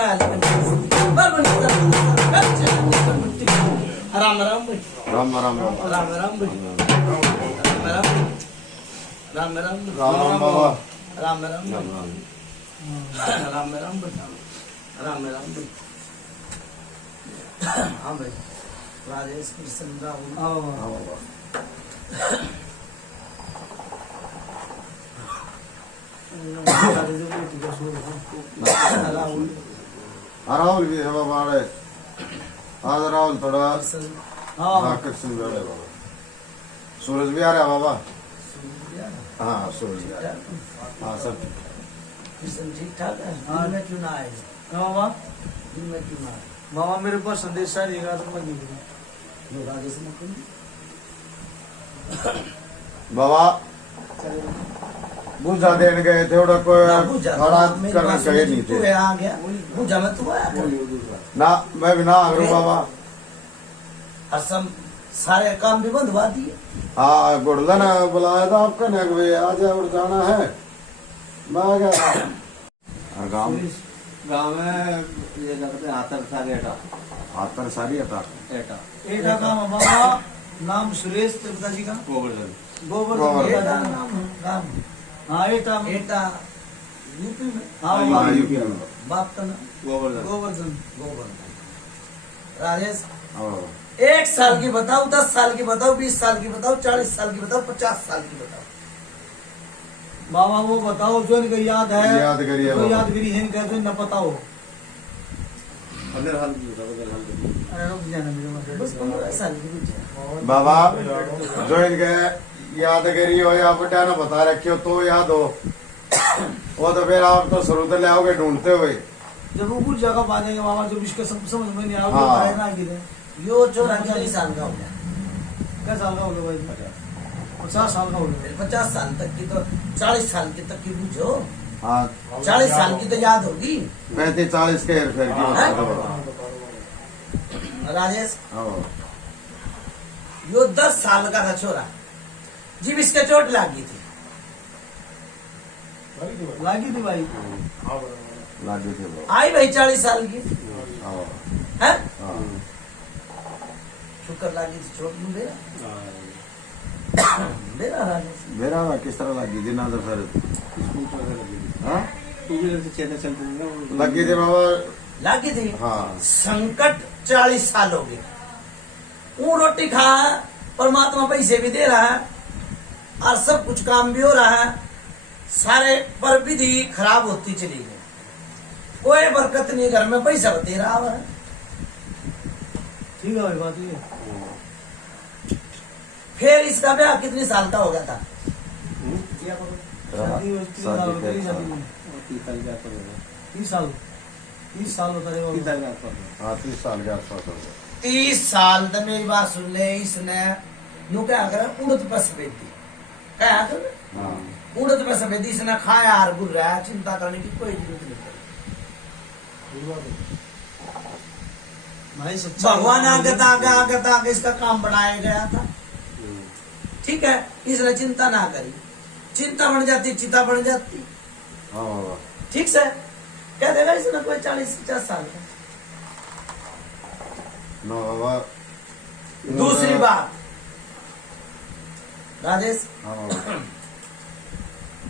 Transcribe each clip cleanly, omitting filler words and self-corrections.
का राम राम भाई राम राम राम राम राम भाई राम राम राम राम राम बाबा राम राम राम राम राम राम भाई हाँ भाई राजेश कृष्ण राहुल राहुल भी है बाबा रे आज राहुल थोड़ा हाँ कृष्ण भी आ रहा है बाबा सूरज भी आ रहा है बाबा हाँ सूरज भी आ रहा है हाँ सब कृष्ण ठीक ठाक है दिन में क्यों ना आए बाबा दिन में क्यों ना आए बाबा मेरे पास संदेश आ रही है तो मैं जो राजेश मुकुंद बाबा बुझा देने गए थे उड़ा कोई खड़ा करना चाहिए नहीं तू थे आ गया बुझा मैं तू आया ना मैं भी ना आ गया बाबा और सब सारे काम भी बंद हुआ दिए हाँ गुड़ला ने बुलाया था आपका ने भाई आज और जाना है मैं आ गया गाँव गाँव में ये लगते हैं हाथर सारे एटा आतर सारी अटा एटा एक का काम है बाबा नाम सुरेश पिताजी का गोवर्धन गोवर्धन एटा पिताजी नाम है, गाँव में। हाँ एटा एटा यूपी में हाँ हाँ बाबा यूपी में बाप का नाम गोवर्धन गोवर्धन गोवर्धन राजेश ओ, 1 साल की बताओ 10 साल की बताओ 20 साल की बताओ 40 साल की बताओ 50 साल की बताओ बाबा वो बताओ जो इनको याद है याद करिए कोई बाबा। यादगिरी है इनका जो न बताओ अदर हाल की बता अदर हाल की अरे रुक जाना मेरे बस को 15 साल की कुछ बाबा जो इनके यादगिरी हो या बटा ना बता रखे हो तो याद हो वो तो फिर आप तो शुरू से ले आओगे ढूंढते हुए जब वो कुछ जगह पा जाएंगे बाबा जब इसका समझ में नहीं आओगे हाँ। बताए ना कि यो जो 40 साल का हो गया क्या साल का हो गया भाई 50 साल का हो गया फिर 50 साल तक की तो 40 साल की तक की बुझो हाँ 40 साल की तो याद होगी 35-40 के हेर फेर की बता दो बाबा राजेश ओ, यो 10 साल का था छोरा जीव इसके चोट लगी थी लागी थी भाई लागी थी बाबा आई भाई 40 साल की ओ, है हाँ शुक्र लगी थी चोट में मेरा मेरा राजेश मेरा ना किस तरह लगी थी नादर सर स्कूटर से लगी थी हाँ टू व्हीलर से चलते चलते ना वो लगी थी बाबा लगी थी हाँ संकट 40 साल हो गए वो रोटी खा परमात्मा पैसे भी दे रहा है और सब कुछ काम भी हो रहा है सारे पर विधि खराब होती चली गई कोई बरकत नहीं घर में पैसा बते रहा है ठीक है भाई बात ये फिर इसका ब्याह कितने साल का हो गया था शादी 30 साल हो गई शादी में 30 साल के आसपास होगा 30 साल होता रहेगा 30 साल के आसपास होगा हाँ 30 साल के आसपास हो गया 30 साल तक मेरी बात सुन ले इसने नु क्या कर उड़द पर सफेद दी क्या कर हाँ उड़द पर सफेद दी इसने खाया और गुर रहा है चिंता करने की कोई जरूरत नहीं भाई सच्चा भगवान आगे इसका काम बनाया गया था ठीक है इसने चिंता ना करी चिंता बन जाती चिता बन जाती हाँ बाबा ठीक से क्या देगा इसने कोई 40-50 साल का नो बाबा दूसरी बात राजेश हाँ बाबा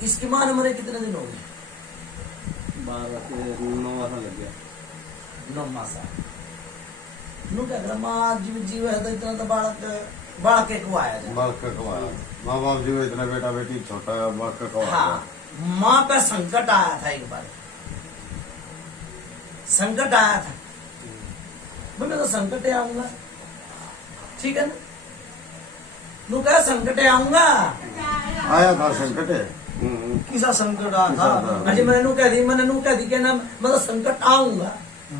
इसकी मां ने मरे कितने दिन हो गए 12 से 9 साल लग गया 9 मास नु क्या कर मां जीव है तो इतना तो बालक के को आया जाए बालक का कमाया माँ बाप जी इतना बेटा बेटी छोटा है बालक का कमाया हाँ माँ पे संकट आया था एक बार संकट आया था बोले तो संकट आऊंगा ठीक है ना नु क्या संकट आऊंगा आया था संकट है किसा संकट आ था अजी मैंने नू कह दी क्या नाम मतलब संकट आऊंगा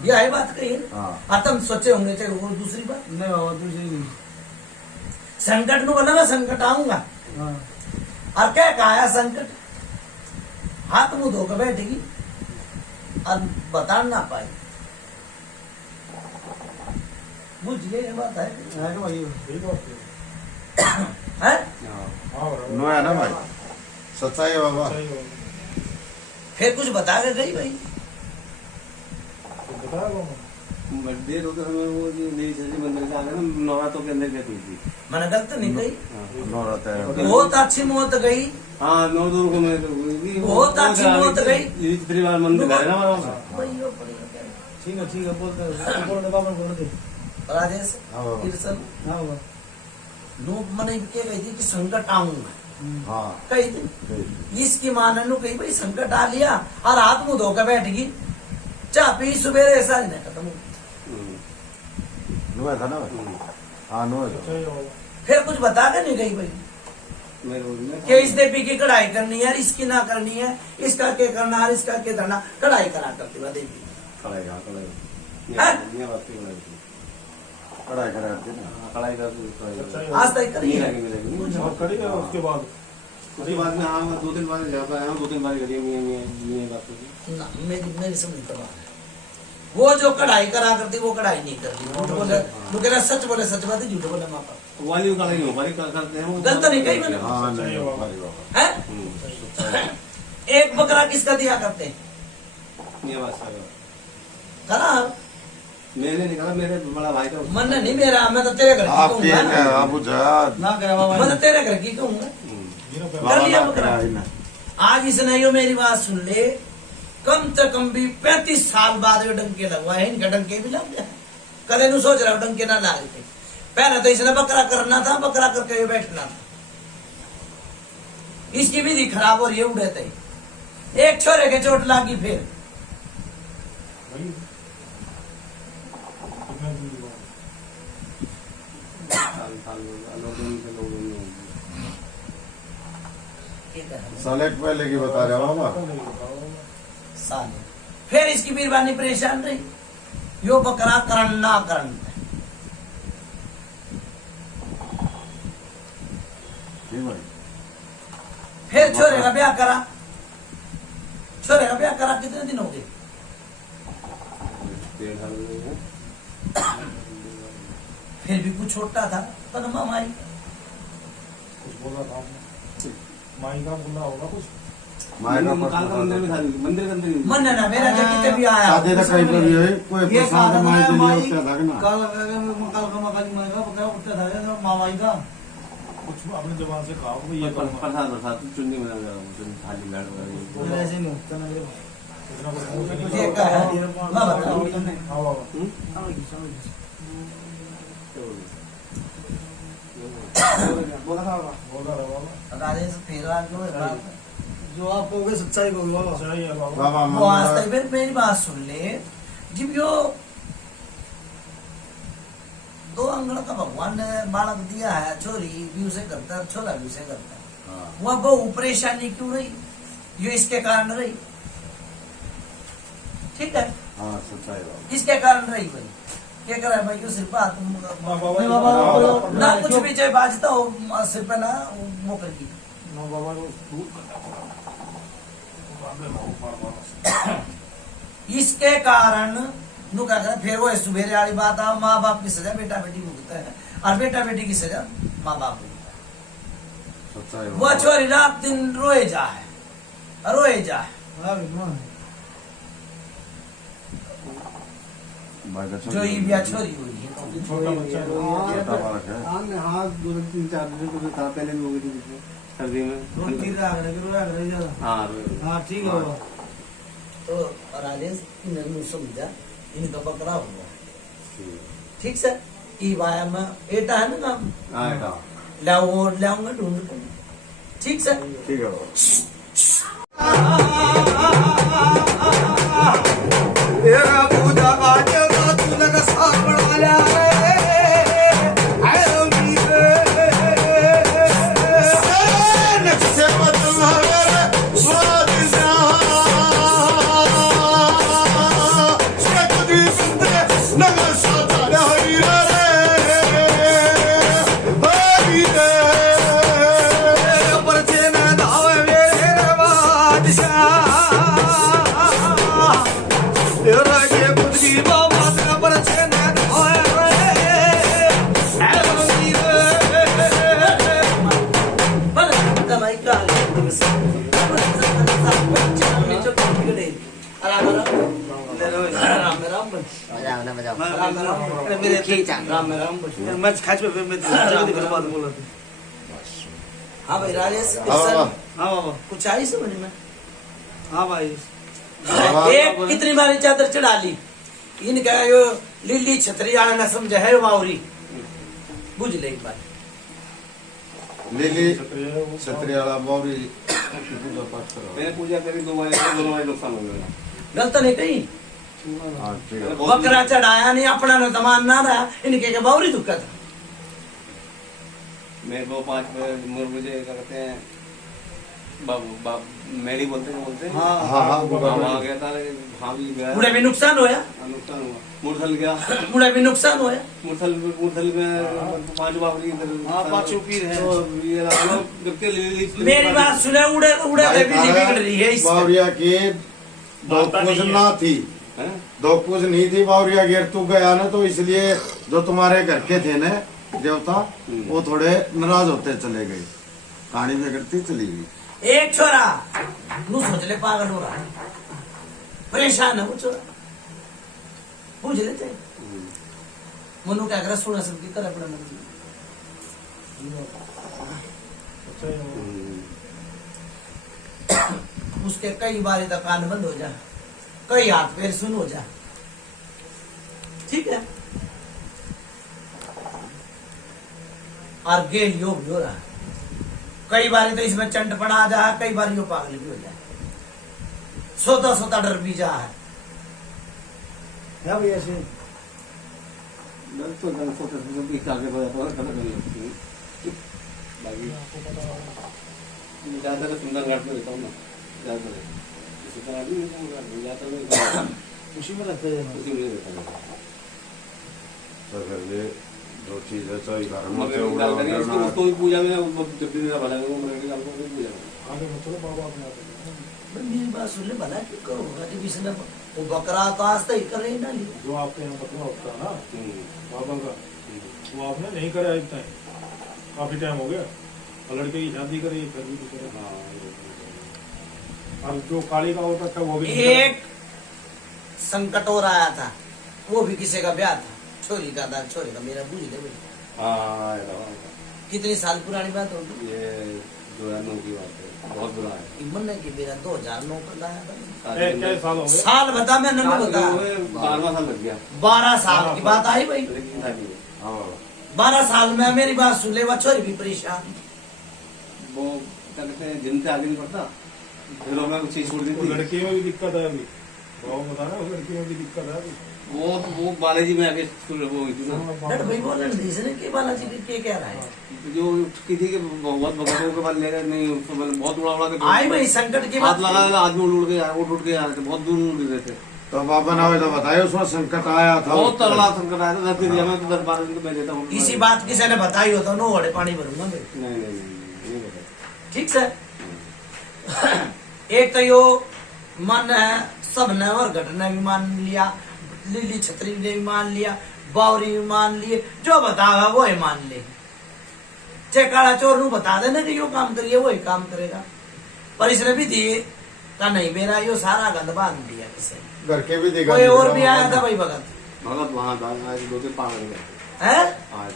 यह है बात कही ना हाँ तुम सोचे होंगे चाहे वो दूसरी बात नहीं बाबा दूसरी नहीं संकट नु बोला मैं संकट आऊंगा हाँ और क्या कहा संकट हाथ मुंह धोकर बैठेगी और बता ना पाई बुझ गए ये बात है है कि भाई हैं? नो है ना भाई सच्चाई है बाबा फिर कुछ बता के गई भाई बर्थडे तो हमें वो जी नई सजी मंदिर से आ गए ना नवरात्रों के अंदर गई थी। मैंने गलत नहीं कही, नौरत है बहुत अच्छी मौत गई, हाँ 9 दूर को मैं बहुत अच्छी मौत गई। परिवार मंदिर है ना हमारा। ठीक है बोलते बोल दे बाबा बोल दे राजेश हाँ बाबा। किरसन हाँ बाबा लोग मने के कही थी कि संकट आऊंगा, हाँ कही थी इसकी मां ने नु कही भाई संकट आ लिया और हाथ मुंह धोकर बैठ गई, चाह पी सुबेरे ऐसा ही नहीं खत्म हो। नुआ था ना भाई? हाँ नुआ था। फिर कुछ बता के नहीं गई भाई कि इस देवी की कढ़ाई करनी है, इसकी ना करनी है, इसका के करना है, इसका के करना, कढ़ाई करा करती है देवी। कढ़ाई हाँ कढ़ाई हैं? कढ़ाई कराती ना। कढ़ाई का आज तक करी है? करेगा उसके बाद उसके बाद में हाँ 2-3 बार जाता है 2-3 बार करी ये बात ना मेरी समझ नहीं करवा। वो जो कढ़ाई करा करती वो कढ़ाई नहीं करती, झूठ बोले वो कह रहा सच बोले सच बात है, झूठ बोले मापा वाली कढ़ाई नहीं हो पारी करते हैं वो गलत नहीं कही मैंने हाँ नहीं हो पारी बाबा। है। एक बकरा किसका दिया करते हैं? ये बात सही है। करा मैंने नहीं कहा मेरे बड़ा भाई का मन नहीं मेरा, मैं तो तेरे घर की आपकी है कहूंगा क्या ना। आप जा ना करा बाबा मैं तो तेरे घर की कहूंगा। बाबा कर लिया ना बकरा। कराई ना। आज इसने यो मेरी बात सुन ले, कम से कम भी 35 साल बाद ये डंके लगवा है, इनका डंके भी लग गया। कदे नु सोच रहा हूं डंके ना लाग के, पहले तो इसने बकरा करना था, बकरा करके ये बैठना था। इसकी विधि खराब हो रही है, उड़े थे एक छोरे के चोट लागी फिर साल एक पहले की बता रहे हो बाबा। साले फिर इसकी बीरबानी परेशान रही, यो बकरा करण ना करण। ठीक भाई फिर छोरे का ब्याह करा, छोरे का ब्याह करा कितने दिन हो गए? फिर भी कुछ छोटा था पर माई कुछ बोला था आपने माई का बोला होगा कुछ मंदिर में था मंदिर के अंदर मन ना मेरा जब भी आया शादी तक कहीं पर भी है कोई ये प्रसाद कहा माई के लिए माई उसका था ना। कल का मकाली माई का बकरा उठता था मामाई का कुछ अपनी जबान से कहा वो ये प्रसाद चुन्नी में थाली लड़ ऐसे नहीं होता ना ये का है मैं बताऊं हाँ बाबा बोला था बाबा राजेश फेरा जो है बाप, जो आप कहोगे सच्चाई कहोगे बाबा सही है बाबा बाबा वो आज मंदिर तक फिर मेरी बात सुन ले, जब यो 2 अंगड़ का भगवान ने बालक दिया है, छोरी भी उसे करता है, छोरा भी उसे करता है, हाँ। वह बहु परेशानी क्यों रही? यो इसके कारण रही, ठीक है, हाँ सच्चाई बाबा। इसके कारण रही भाई। क्या कर रहा है भाई? क्यों सिर पे हाथ नहीं बाबा ना कुछ भी चाहे बाजता हो सिर पे ना वो करके ना बाबा को दूर इसके कारण नु क्या करे फिर वो सुबेरे वाली बात आ, माँ बाप की सजा बेटा बेटी भुगतता है और बेटा बेटी की सजा माँ बाप भुगतता है। सच्चाई वो बाबा। छोरी रात दिन रोए जाए भाई का जो ये ब्याह छोरी हुई है तो छोटा बच्चा छोटा बालक है। हाँ 2-3-4 दिन को था पहले भी हो गई थी सर्दी में हाँ हाँ ठीक है बाबा तो राजेश इन्हें समझा इनका बकरा हुआ ठीक से ई वाया में एटा है ना नाम हाँ लाऊंगा ढूंढ कर ठीक से ठीक है बाबा। तेरा पूजा बाजे का तू लगा सापड़ वाला राम राम बन बजाओ ना बजाओ अरे मेरे खींचा राम राम बन मैं खाच पे मैं जगह दिखा बात बोला था। हाँ भाई राजेश हाँ किशन बाबा हाँ बाबा कुछ आई समझ में हाँ भाई एक कितनी बारी चादर चढ़ा ली इनका यो लिल्ली छतरी आने न समझे है वावरी बुझ ले एक बार लिली छतरी वाला मौरी की पूजा पाठ करो। मैंने पूजा करी 2 बार, दोनों बार नुकसान हो गया। गलत नहीं कहीं हाँ ठीक है। बकरा चढ़ाया नहीं अपना न तमान ना रहा इनके के बावरी दुखा था मैं 2-5 मुझे क्या कहते हैं मेरी बोलते हैं हाँ हाँ हाँ वहाँ गया था, हाँ भी गया, मुड़े भी नुकसान होया नुकसान हुआ। मुरथल गया, मुड़े भी नुकसान होया मुरथल में 5 बाबरी इधर, हाँ, 5 पीर हैं। तो ये लोग करके मेरी बात सुने उड़े उड़े भाई बिजली बिगड़ रही है इससे बावरिया की दो पूज ना थी, हैं? 2 पूज नहीं थी बावरिया घेर तू गया ना, तो इसलिए जो तुम्हारे घर के थे ना देवता वो थोड़े नाराज होते चले गए, कहानी बिगड़ती चली गई। एक छोरा नू सोच ले पागल हो रहा है परेशान है वो छोरा पूछ लेते मनु क्या करे सोना सबकी तरह पड़ा उसके कई बार इधर कान बंद हो जा कई हाथ पैर सुन हो जा ठीक है और गेल योग भी हो रहा है कई बार तो इसमें चंड पड़ा आ जा कई बार यो पागल भी हो जाए सोता सोता डर भी जा है है भैया से तो आगे बढ़ा तो खत्म कर लेती है। बाकी ज्यादा सुंदर घाट में रहता हूँ ना, ज्यादा इसी तरह भी जाता नहीं, उसी में रहते हैं उसी में रहता हूँ। तो फिर ये जो चीज है सही घर में मगर से उड़ा गाल करेंगे करना उसको भी पूजा में जब भी मेरा भला है वो मेरे गाल को भी पूजा में आगे में चलो बाबा अपने आप मेरी बात सुन ले भला क्यों करोगा जब इसने वो बकरा तो आज तक ही कर रही ना लिया जो आपके यहाँ बकरा होता है ना बाबा का वो आपने नहीं करा एक टाइम काफी टाइम हो गया और लड़के की शादी करी फिर भी नहीं करा। और जो काली का होता था वो भी नहीं करा। एक संकट और आया था वो भी किसी का ब्याह था छोरी का था छोरी का मेरा बुझ ले भाई हाँ कितनी साल पुरानी बात होगी ये 2009 की बात है, बहुत बुरा है। मन है कि मेरा 2009 का लाया था क्या साल हो गए साल बता मैं नन्नू बता 12वां साल लग गया 12 साल की बात आई भाई लेकिन शादी है। हाँ 12 साल में मेरी बात सुन ले वो छोरी भी परेशान वो क्या कहते हैं जिन से आगे नहीं पड़ता फिर मैं कुछ चीज छोड़ दी वो थी लड़की में भी दिक्कत है अभी बाबा बता रहा है उस लड़की में भी दिक्कत है अभी वो बालाजी में आके वो हुई थी ना डट भाई बोल रहे इसने के बालाजी के कह रहा है जो किसी के बहुत भगवानों के बाद ले गए नहीं उसको मैंने बहुत उड़ा के आई भाई संकट की हाथ बात लगा आदमी उड़ के उठ के आ रहे थे बहुत दूर उड़ गए थे तो बाबा ने तो बताया उसमें संकट आया था बहुत तगड़ा संकट आया था धरती दिया मैं तो 10-12 दिन मैं देता हूँ इसी बात किसी ने बताई होता नो बड़े पानी भरूंगा मैं नहीं बताया ठीक से एक तो यो मन है सब ने और घटना भी मान लिया लिली छतरी ने भी मान लिया बावरी भी मान लिए जो बतावा वो ही मान ले चाहे काला चोर नु बता देना कि यो काम करिए वो ही काम करेगा पर इसने भी दिए का नहीं मेरा यो सारा गंद बांध दिया किसी ने घर के भी देखा कोई और भी आया था भाई भगत भगत वहाँ आज 2-3 पागल गए है आज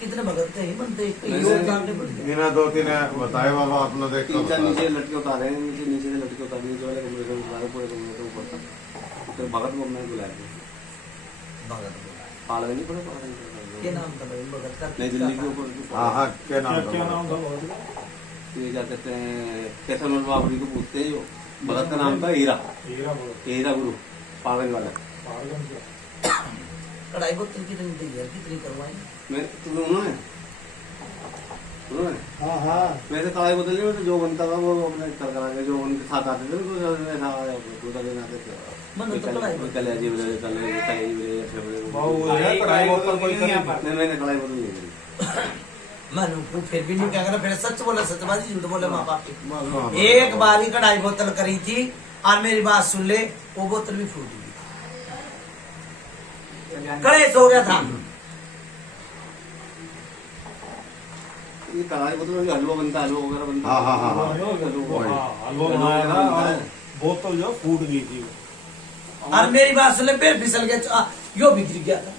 कितने भगत थे ही बनते एक तो नहीं, यो नहीं, जानने पड़ गया बिना 2-3 बताए बाबा अपना देख 3-4 नीचे लटके उतारे हैं नीचे से लटके उतारे नीचे वाले कमरे से उतारे पूरे कमरे के ऊपर तक फिर भगत को मैंने बुलाया भगत बोला पागल नहीं पड़े पागल नहीं पड़े। ये नाम था भाई भगत का नई दिल्ली के ऊपर हाँ हाँ क्या नाम क्या था नाम था बाबा जी? ये क्या कहते हैं कैसे मन बाबरी को पूछते हैं भगत का नाम था हीरा हीरा बोलो हीरा गुरु पागल वाला पागल से कढ़ाई बोतल कितनी दी यार कितनी करवाई मैं तुमने उन्होंने हाँ हाँ वैसे कढ़ाई बोतल नहीं होती जो बनता था वो अपने कर करा के जो उनके साथ आते थे तो ऐसा दूसरा दिन आते थे मन तो कढ़ाई बोतल कलेजी बोले कलेजी बोले ऐसे बाबू बोले है कढ़ाई बोतल कोई करे नहीं मैंने कढ़ाई बोतल नहीं करी मन को फिर भी नहीं क्या करा फिर सच बोला सचबाजी झूठ बोले माँ बाप की हाँ, एक बार ही कढ़ाई बोतल करी थी और मेरी बात सुन ले वो बोतल भी फूट गई कलेश हो गया था ये कढ़ाई बोतल में जो हलवा बनता है हलवा वगैरह बनता हाँ, हाँ, हाँ, हाँ। हाँ, हलवा बनाया था और बोतल जो फूट गई थी और मेरी बात सुन ले, पैर फिसल गया, यो भी गिर गया था।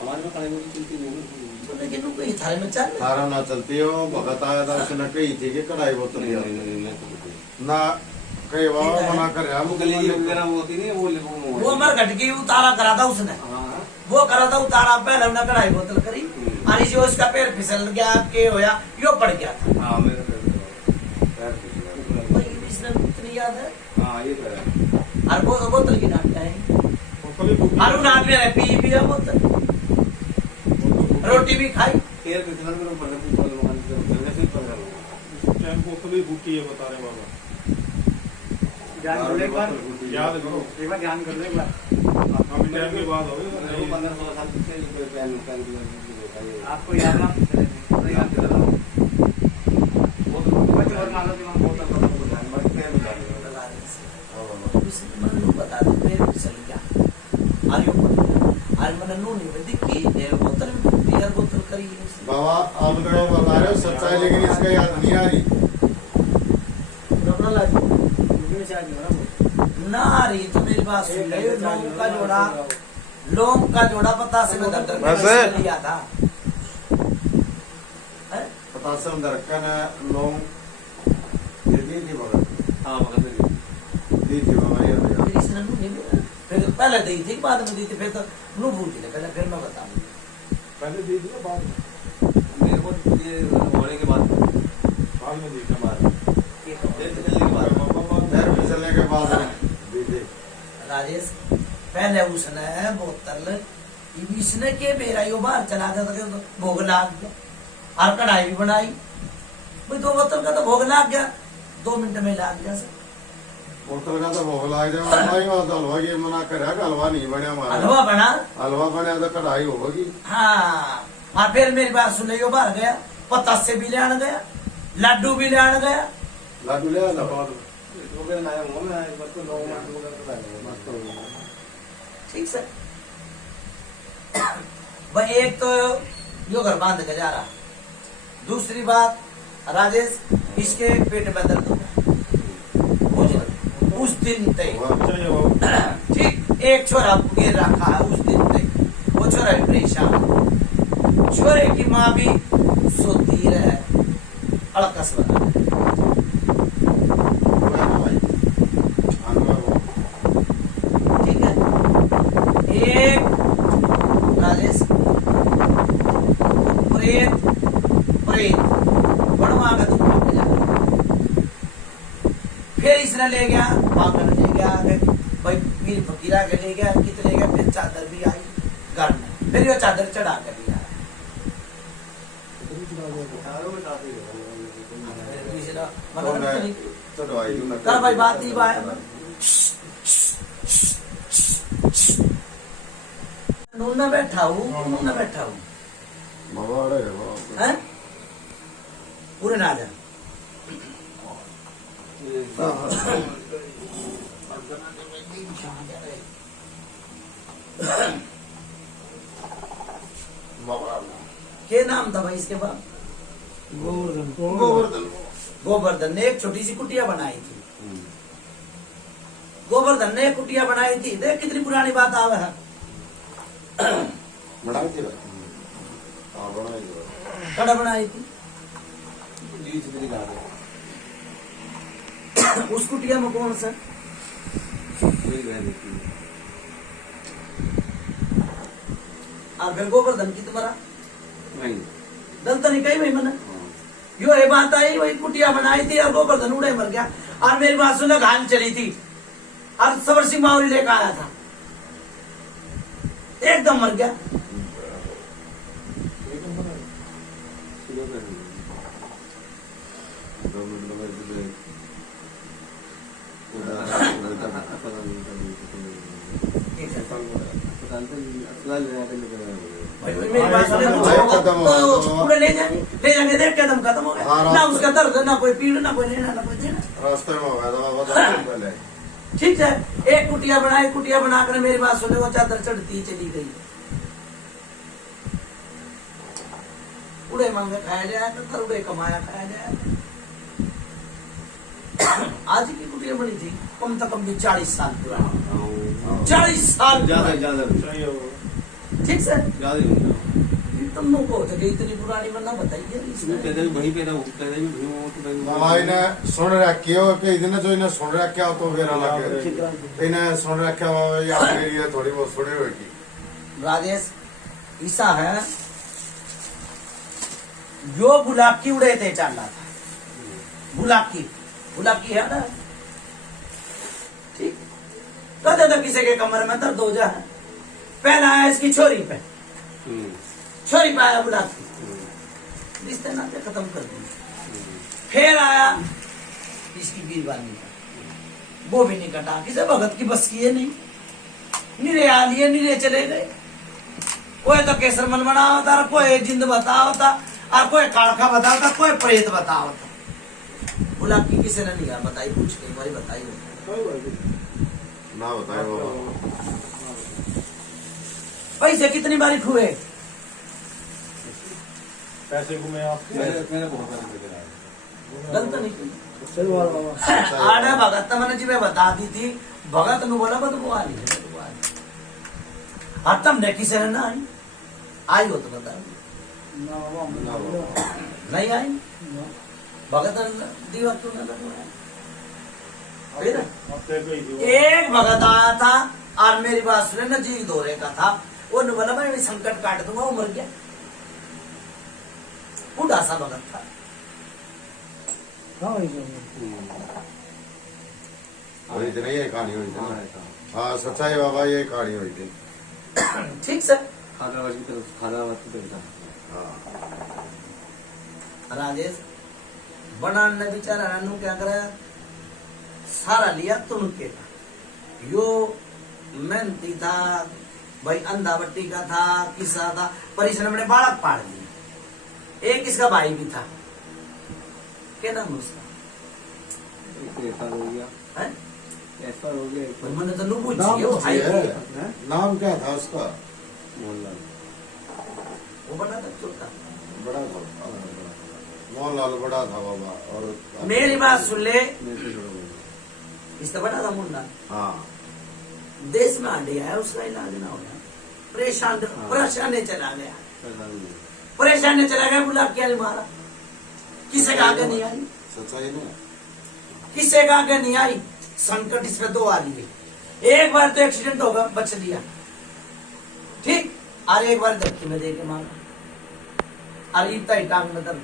हमारे में कड़ाई में चलती नहीं है। तो लेकिन वो कोई थारे में चल थारा ना चलती हो, भगत आया था उसने कही थी कि कढ़ाई बोतल नहीं लिया। नहीं नहीं नहीं ना कई बाबा मना कर वो गली वगैरह वो होती नहीं, वो मर घट की उतारा करा था उसने, हाँ वो करा था उतारा, पहले उन्हें कढ़ाई बोतल करी और जो उसका पैर फिसल गया के होया, यो पड़ गया था। हाँ मेरे पैर फिसला। भाई इसने इतनी याद है। हाँ ये तो है। और वो बोतल की नाम क्या है? और नाम में है पी भी है बोतल, रोटी भी खाई। पैर फिसला मेरे ऊपर से बोतल मारने से जल्दी से पकड़ लो। टाइम बोतल ही फूटी है बता रहे बाबा। ध्यान कर ले एक बार, याद करो एक बार ध्यान कर ले एक बार। काफी टाइम के बाद हो वो गए। 15-16 साल से पैन पैन की आपको याद ना फिसले, याद कर लो। वो तो बच्चे और मानो दिमाग बोतल का तो ध्यान बस पैर बता दो। बता दो पैर फिसल गया और यो पड़ गया। और मैंने नूनी में दिखी बोतल में बियर बोतल करी है उसने। बाबा आप लोग बता रहे हो सच्चाई, लेकिन इसका याद नहीं आ रही। रबड़ा लागी मुझे शायद नहीं हो रहा वो। ना आ रही तो मेरी बात सुन ले, लोगों का जोड़ा, लोगों का जोड़ा पता से मैं दफ्तर में वैसे? पैसे लिया था। हैं? पता से अंदर कन लोग दी थी भगत, हाँ मगर दी थी बाबा ये तो याद। फिर इसने नूनी में फिर पहले दी थी बाद में दी थी, फिर तो नू भूल गए पहले, फिर मैं बताऊँ। पहले दे दिया बाद में, मेरे को ये होने के बाद में देखा बाद चलने के बाद पैर फिसलने के बाद दी थी। राजेश पहले उसने बोतल इसने के मेरा यो बाहर चला था तो भोग लाग गया और कढ़ाई भी बनाई। भाई 2 बोतल का तो भोग लाग गया, 2 मिनट में लाग गया सर। बोतल का तो भोग लाग जाए भाई, वहाँ तो हलवा की मना कर हलवा नहीं बनया हमारा। हलवा बना, हलवा बने तो कढ़ाई होगी। हाँ। और फिर मेरी बात सुन यो बाहर गया, पता से भी ले आने गया, लड्डू भी ले आने गया। लाडू ले आना तो फिर नया हुआ मैं एक बार तो लोग मस्त हो गया। ठीक से भाई एक तो यो घर बांध के जा रहा, दूसरी बात राजेश इसके पेट में दर्द हो गया उस दिन तक। ठीक एक छोरा गिर रखा है उस दिन तक, वो छोरा भी परेशान, छोरे की माँ भी सोती रहे अड़कस बना। ठीक है एक राजेश प्रेत प्रेत बनवा का तुम लेके जा, फिर इसने ले गया पागल ले गया भाई पीर फकीरा के ले गया कितने गया, फिर चादर भी आई घर में, फिर ये चादर चढ़ा कर दिया। कर भाई बात ही नून बैठा हूँ बैठा हूँ बाबा अरे बाबा हैं पूरे ना जा क्या नाम था भाई इसके बाद? गोवर्धन गोवर्धन ने एक छोटी सी कुटिया बनाई थी। गोवर्धन ने एक कुटिया बनाई थी, देख कितनी पुरानी बात आवे है। बनाई थी हाँ बनाई थी कड़ा बनाई थी उस कुटिया में कौन सा फिर गोवर्धन की तुम्हारा नहीं गलत नहीं कही भाई मैंने यो ये बात आई, वही कुटिया बनाई थी और गोवर्धन उड़े मर गया। और मेरी बात सुनो घान चली थी और सबर सिंह मावरी लेकर आया था, एकदम मर गया। भाई मेरी बात सुनो पूरे ले जाएंगे देख कदम खत्म हो गया ना, उसका दर्द ना कोई पीड़ ना कोई लेना ना कोई देना। रास्ते में हो गया था बाबा 10 दिन पहले। ठीक है एक कुटिया बनाई, कुटिया बनाकर मेरी बात सुने वो चादर चढ़ती चली गई। उड़े मांगे खाया जाए तो उड़े कमाया खाया जाए। आज की कुटिया बनी थी कम से कम भी 40 साल पुरानी, हाँ, 40 साल ज्यादा पुरानी। ज्यादा चाहिए वो। ठीक से ज्यादा ही होगा। तुम लोग को तो कि इतनी पुरानी बनना बताइए इसमें इसमें। पैदा भी वहीं पैदा हो, पैदा भी वहीं हो, तो पैदा बाबा इन्हें सुन रखे हो कि इन्हें जो इन्हें सुन रखा हो तो फिर अलग इन्हें सुन रखा बाबा ये आपके लिए थोड़ी बहुत सुने होगी। राजेश ईसा है जो बुलाकी उड़े थे चल रहा था, बुलाकी है ना, ठीक। कहते तो किसी के कमर में दर्द हो जाए, पहला आया इसकी छोरी पे, छोरी पे आया बुलाकी, रिश्ते नाते खत्म कर दिए। फिर आया इसकी बीरबानी का, वो भी नहीं कटा, किसे भगत की बस की है नहीं, निरे आ लिए निरे चले गए। कोई तो केसर मन बना होता, कोई जिंद बता होता, और कोई काड़खा बता होता, कोई प्रेत बता होता। बुलाकी किसी ने नहीं बताई, पूछ के भाई बताई कोई बात नहीं। ना बताए बाबा पैसे कितनी बारी हुए? पैसे घूमे आपके। मैंने बहुत सारे पैसे लाए। गलत नहीं की आने भगत मैंने जी मैं बता दी थी, भगत ने बोला बदबू आ रही है, तुमने किसी ने ना आई हो तो बता, नहीं आई भगत दीवा क्यों ना लगवाया? फिर हफ्ते पे ही थी वो। एक भगत आया था और मेरी बात सुने ना जी दौरे का था, वो ने बोला मैं संकट काट दूंगा, वो मर गया, बूढ़ा सा भगत था। हुई थी नहीं ये कहानी हुई थी ना। हाँ सच्चाई बाबा ये कहानी हुई थी। ठीक सर। खादाबाद की तरफ, खादाबाद की तरफ था। हाँ राजेश बनान ने बेचारा रानू क्या करा, सारा लिया तुनके का, यो मेहनती था भाई, अंधा बट्टी का था, किस्सा था, पर इसने अपने बालक पाड़ दिए। एक इसका भाई भी था, क्या नाम उसका ऐसा हो गया, है? ऐसा हो गया। मैंने तो लूबू नाम चाहिए, वो कुछ भाई है। है। नाम क्या था उसका? मोहनलाल। वो बड़ा था छोटा। बड़ा था मोहनलाल, बड़ा था बाबा। और मेरी बात सुन ले, मेरे से छोटा भाई। इसका बड़ा था मुन्ना, हाँ देश में आंडे आया, उसका इलाज ना होगा, परेशान चला गया, पैसा नहीं। परेशान चला गया, बुला क्या नहीं मारा, किसे का आगे नहीं आई, सच्चाई नहीं। किसे का आगे नहीं आई, संकट इस पे दो आ रही है। एक बार तो एक्सीडेंट होगा, बच लिया, ठीक, और एक बार धक्की में दे के मारा, और इतना ही टांग में दर्द,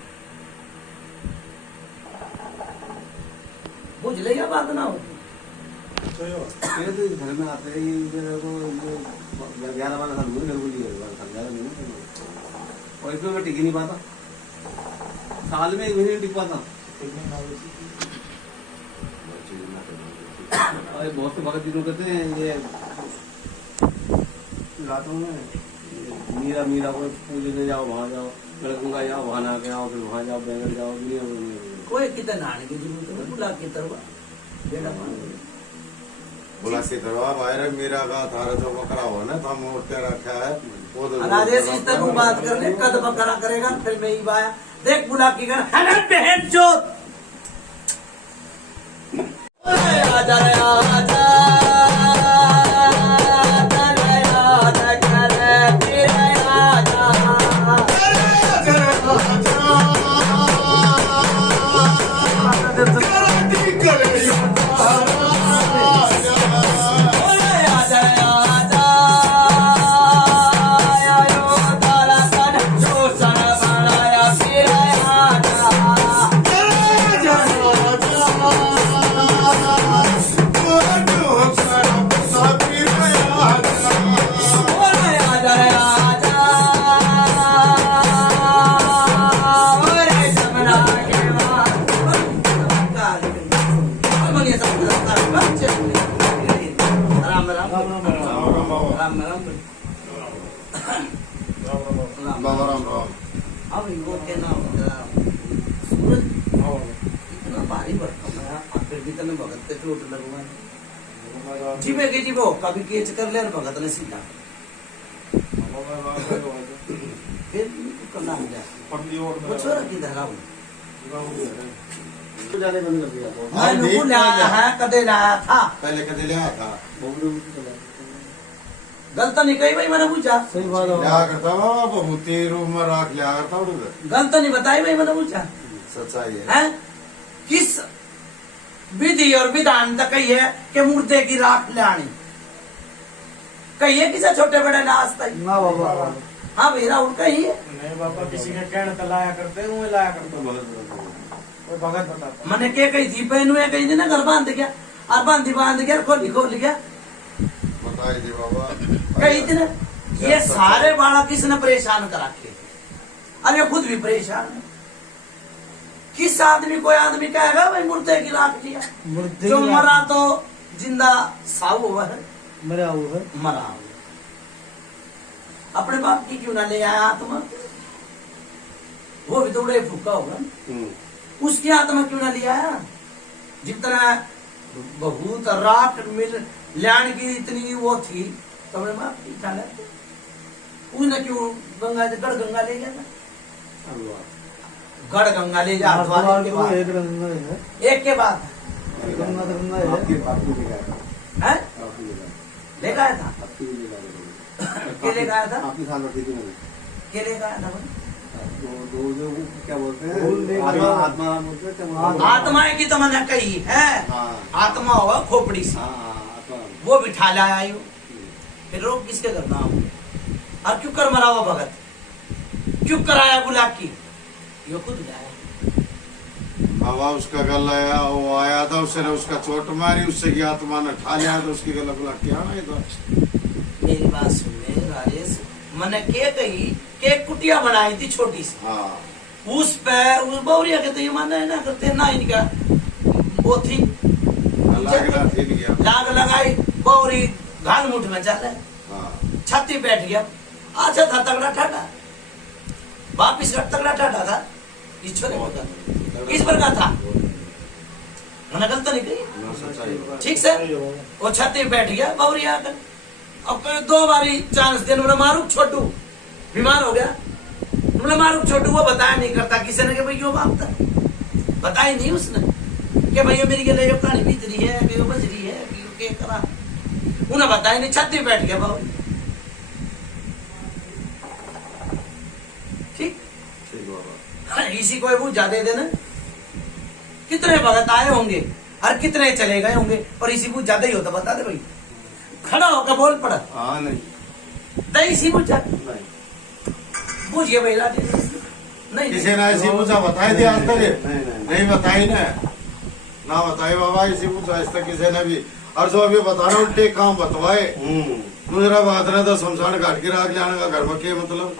बुझ लिया बात ना होती। सही बात। ये तो घर में आते ही मेरे को 11-12 साल हुए मेरे को लिए, 12 साल ज्यादा नहीं। और इसमें मैं टिक ही नहीं पाता, साल में 1 महीने टिक पाता। अरे बहुत से भगत जी लोग कहते हैं ये रातों में मीरा को पूजने जाओ, वहाँ जाओ, गढ़गंगा जाओ, वहाँ नहा के आओ, फिर वहाँ जाओ, बैंगल जाओ, दुनिया में कोई कितना नहाने की जरूरत है, बुला के तरवा बेड़ा पानी। बोला सी तरवा भाई मेरा का थारा जो बकरा हो ना था मोटे रखा है वो तो राजेश इस तक बात करने कद बकरा करेगा, फिर मैं ही बाया देख बुला की कर बहन चोत आजा रे आजा बाबा राम राम। अब इनको कहना होगा सूरज इतना भारी भरकम है, फिर भी तने भगत के चोट लगवाए जीवे के जीवो कभी केच कर ले और भगत ने सीधा फिर करना हो जाए पतली और वो छोरा की धरा तो जाने बंद कर दिया तो मैंने देख को लाया लिया। है कदे लाया था पहले कदे लिया था गलत नहीं कही भाई मैंने पूछा सही बात है लिया करता बाबा बहुती रूम में राख लिया करता उधर गलत नहीं बताई भाई मैंने पूछा सच्चाई है है किस विधि और विधान तक कही है कि मुर्दे की राख लानी कही है किसी छोटे बड़े लाश तक ना बाबा हाँ भाई राहुल कही है नहीं बाबा किसी के कहने तो लाया करते हैं वो लाया करते हैं। वो भगत बताता मैंने क्या कही थी पहनू है कही थी ना घर बांध गया और बांध गया खोली गया बताई दी बाबा कही थी ना ये सारे बालक किसने परेशान कर रखे और ये खुद भी परेशान है किस आदमी कोई आदमी कहेगा भाई मुर्दे की राख लिया मुर्दे जो की राख- मरा तो जिंदा साव हुआ है मेरा वो है मरा हुआ अपने बाप की क्यों ना ले आया आत्मा वो भी तो बड़े फूका होगा उसकी आत्मा क्यों ना ले आया जितना बहुत राख मिल ल्याण की इतनी वो थी तो अपने बाप की उठा लेते उसने क्यों गड़ गंगा ले गया ना गढ़ गंगा ले जा हरिद्वार के को बाद एक गंगा है एक के बाद गंगा तो गंगा है आपके बापू ने कहा है आपने कहा ले गया था आपकी भी ले के ले गया था आपके साथ बैठी थी मैंने के ले गया था दो जो क्या बोलते बोल ले हैं आत्मा गया। आत्मा बोलते हैं क्या बोलते हैं? आत्माएं की तो मैंने कही है हाँ आत्मा होगा खोपड़ी से हाँ हाँ, आत्मा वो बिठा लाया आयु फिर रोग किसके करना हो और क्यों कर मरा हुआ भगत क्यों कराया गुलाब की यो खुद लाया बाबा उसका गला आया वो आया था उसने उसका चोट मारी उससे की आत्मा ने ठा लिया तो उसकी गला बुला क्या नहीं था मेरी बात सुन ले राजेश मैंने के कही के कुटिया बनाई थी छोटी सी हाँ उस पे उस बौरिया के तो ये माना है ना करते ना इनका वो थी अल्लाह ठीक गया लाग लगाई बौरी घाल मुठ में चल रहे हाँ छाती बैठ गया अच्छा था तगड़ा ठाटा वापिस का तगड़ा ठाटा था इस छोरे को किस पर का था मैंने गलत नहीं कही ना सच्चाई है। ठीक से वो छाती पे बैठ गया बौरी आकर अब कहीं 2 बारी चांस दे मैंने मारू छोटू बीमार हो गया मैंने मारू छोटू वो बताया नहीं करता किसी ने कि भाई क्यों बाप था बताया नहीं उसने कि भैया मेरी गले यो कहानी बीत रही है कि यो बज रही है कि यो के करा उन्हें बताया नहीं छाती पे बैठ गया बौरी ठीक ठीक बाबा इसी को वो ज्यादा देना कितने भगत आए होंगे और कितने चले गए होंगे और इसी को ज्यादा ही होता बता दे भाई खड़ा होकर बोल पड़ा हाँ नहीं दही सी पूछा नहीं पूछिए भाई राजेश नहीं किसी ने ऐसी पूछा बताई दिया आज तक नहीं। नहीं बताई ना बताई बाबा इसी पूछा आज तक किसी ने भी और जो अभी बता रहा उल्टे काम बतवाए दूसरा बात रहा था शमशान घाट की राख लाने का घर में क्या मतलब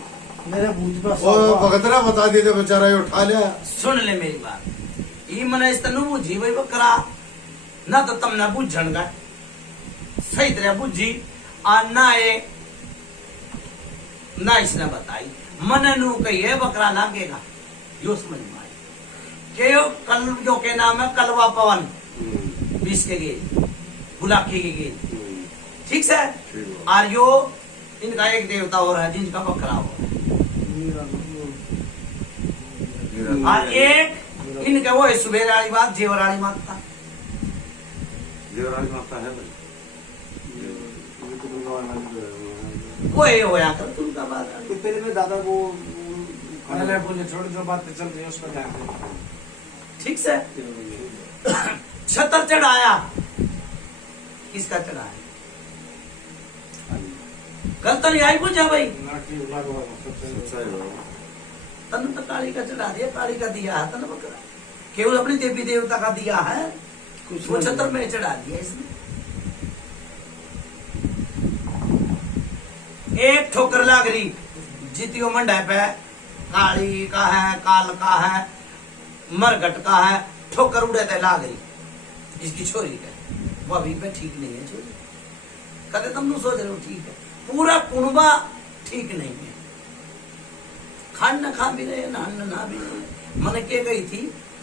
मेरे भूत का वो भगतरा बता दी थे बेचारा ये उठा लिया सुन ले मेरी बात ये मैंने इस तनु बुझी भाई बकरा ना तो तम ना बुझन का सही तरह बुझी और ना ये ना इसने बताई मन नू कही है बकरा लागेगा यो समझ में आई के यो कल जो के नाम है कलवा पवन 20 के गेल गुलाकी के गेल ठीक से ठीक और यो इनका एक देवता और है जिनका बकरा हो और एक इनका वो है सुबेर वाली बात जेवर वाली माता देवराज माता है भाई वो ये होया कर तुमका बात तो पहले में दादा को पहले बोले छोड़ जो बातें चल रही है उसका ध्यान दे ठीक से छतर चढ़ाया किसका चढ़ाया कल तो नहीं आई पूछा भाई लाठी लगवा सबसे सच्चाई बाबा तन तो काली का चढ़ा दिया काली का दिया है तन बकरा केवल अपनी देवी देवता का दिया है कुछ वो नहीं। छतर में चढ़ा दिया इसने एक ठोकर लाग रही जितियो मंडा पे काली का है काल का है मरगट का है ठोकर उड़े थे लाग रही इसकी छोरी का वो अभी पे ठीक नहीं है छोरी कहते तुम लोग सोच रहे हो ठीक है पूरा कुनबा ठीक नहीं है खान न खा भी रहे नहान ना भी रहे मन के गई थी